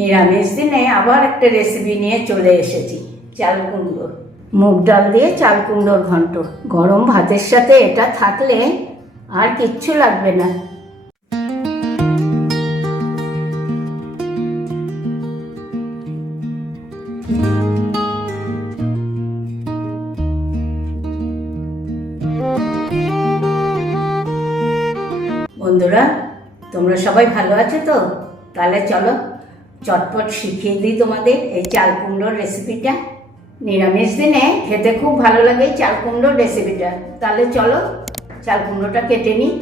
নিরামিষ দিনে আবার একটা রেসিপি নিয়ে চলে এসেছি, চাল কুমড়ো। মুগ ডাল দিয়ে চাল কুমড়োর ঘন্ট। গরম ভাতের সাথে এটা থাকলে আর কিচ্ছু লাগবে না। বন্ধুরা, তোমরা সবাই ভালো আছো তো? তাহলে চলো চটপট শিখিয়ে দিই তোমাদের এই চাল কুমড়োর রেসিপিটা। নিরামিষ দিনে খেতে খুব ভালো লাগে এই চাল কুমড়োর রেসিপিটা। তাহলে চলো চাল কুমড়োটা কেটে নিই।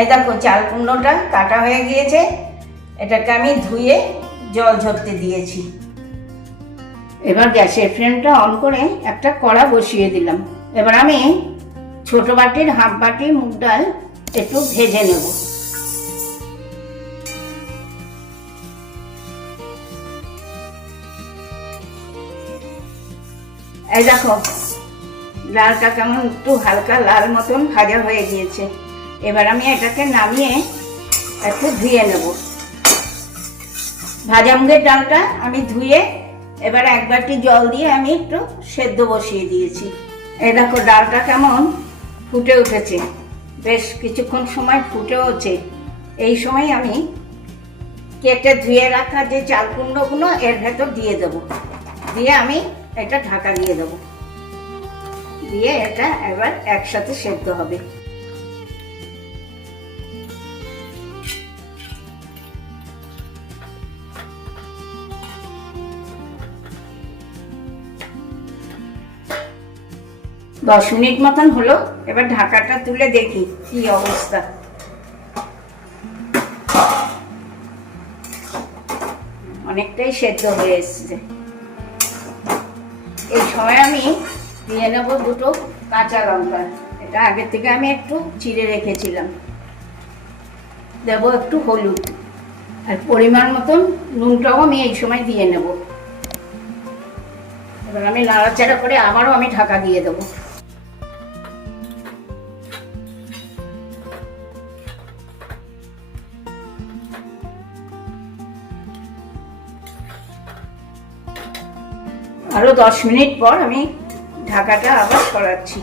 এই দেখো চাল কুমড়োটা কাটা হয়ে গিয়েছে। এটাকে আমি ধুয়ে জল ঝরতে দিয়েছি। এবার গ্যাসের ফ্লেমটা অন করে একটা কড়া বসিয়ে দিলাম। এবার আমি ছোট বাটির হাফ বাটি মুগ ডাল একটু ভেজে নেব। এই দেখো ডালটা কেমন একটু হালকা লাল মতন ভাজা হয়ে গিয়েছে। এবার আমি এটাকে নামিয়ে একটু ধুয়ে নেব। ভাজা মুগের ডালটা আমি ধুয়ে এবার এক বাটি জল দিয়ে আমি একটু সেদ্ধ বসিয়ে দিয়েছি। এই দেখো ডালটা কেমন ফুটে উঠেছে, বেশ কিছুক্ষণ সময় ফুটেওছে। এই সময় আমি কেটে ধুয়ে রাখা যে চাল কুমড়োগুলো এর ভেতর দিয়ে দেব। দিয়ে আমি এটা ঢাকা দিয়ে দেব। দিয়ে এটা এবার একসাথে সেদ্ধ হবে। দশ মিনিট মতন হলো। এবার ঢাকাটা তুলে দেখি কি অবস্থা। অনেকটাই সেদ্ধ হয়ে এসছে। এই সময় আমি দিয়ে নেব দুটো কাঁচা লঙ্কা। এটা আগে থেকে আমি একটু চিড়ে রেখেছিলাম। দেব একটু হলুদ আর পরিমাণ মতন নুনটাও আমি এই সময় দিয়ে নেব। এবার আমি নাড়াচাড়া করে আবারও আমি ঢাকা দিয়ে দেবো। আরো 10 মিনিট পর আমি ঢাকাটা আবার সরাচ্ছি।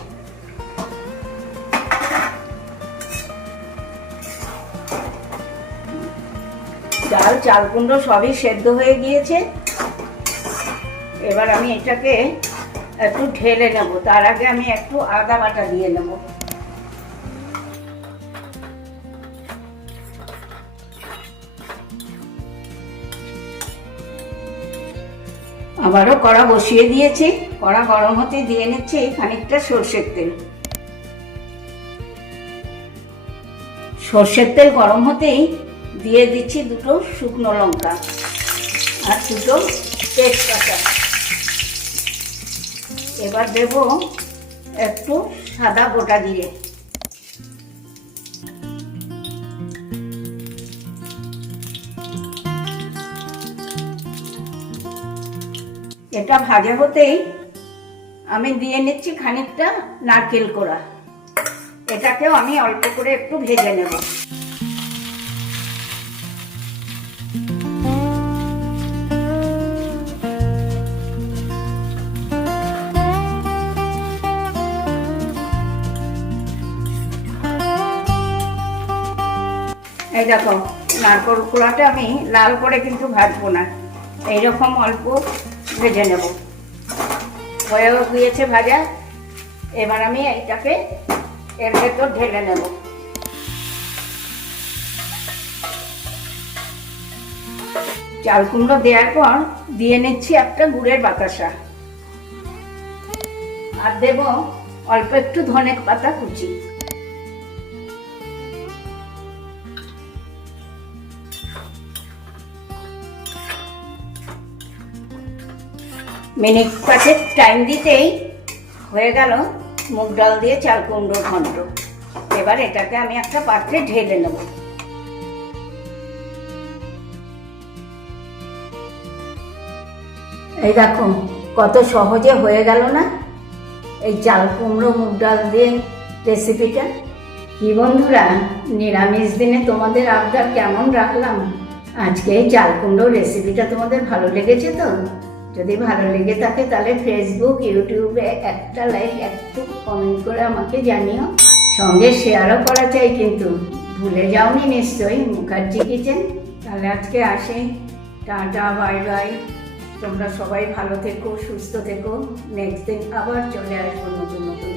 ডাল চাল কুমড়ো সবই সেদ্ধ হয়ে গিয়েছে। এবার আমি এটাকে একটু ঢেলে নেব। তার আগে আমি একটু আদা বাটা দিয়ে নেব। আবারও কড়া বসিয়ে দিয়েছি। কড়া গরম হতে দিয়ে নিচ্ছি খানিকটা সর্ষের তেল। সর্ষের তেল গরম হতেই দিয়ে দিচ্ছি দুটো শুকনো লঙ্কা আর দুটো তেজপাতা। এবার দেব একটু সাদা গোটা জিরে। এটা ভাজা হতেই আমি দিয়ে নিচ্ছি খানিকটা নারকেল কোড়া। এটাকেও আমি অল্প করে একটু ভেজে নেব। এই দেখো নারকেল কোড়াটা আমি লাল করে কিন্তু ভাজবো না, এইরকম অল্প ভেজে নেব। হয়েও গিয়েছে ভাজা। এবার আমি এইটাকে এর ভেতর ঢেলে নেব। চাল কুমড়ো দেওয়ার পর দিয়ে নিচ্ছি একটা গুড়ের বাতাসা। আর দেব অল্প একটু ধনে পাতা কুচি। মিনিট 5 টাইম দিতেই হয়ে গেল মুগ ডাল দিয়ে চাল কুমড়োর ঘন্ট। এবার এটাকে আমি একটা পাত্রে ঢেলে নেব। এই দেখো কত সহজে হয়ে গেল না এই চাল কুমড়ো মুগ ডাল দিয়ে রেসিপিটা। কি বন্ধুরা, নিরামিষ দিনে তোমাদের আবদার কেমন রাখলাম। আজকে এই চাল কুমড়ো রেসিপিটা তোমাদের ভালো লেগেছে তো? যদি ভালো লেগে থাকে তাহলে ফেসবুক, ইউটিউবে একটা লাইক, একটু কমেন্ট করে আমাকে জানিও। সঙ্গে শেয়ারও করা চাই, কিন্তু ভুলে যাওনি নিশ্চয়ই মুখার্জি কিচেন। তাহলে আজকে আসি, টাটা, বাই বাই। তোমরা সবাই ভালো থেকো, সুস্থ থেকো। নেক্সট দিন আবার চলে আসবো নতুন নতুন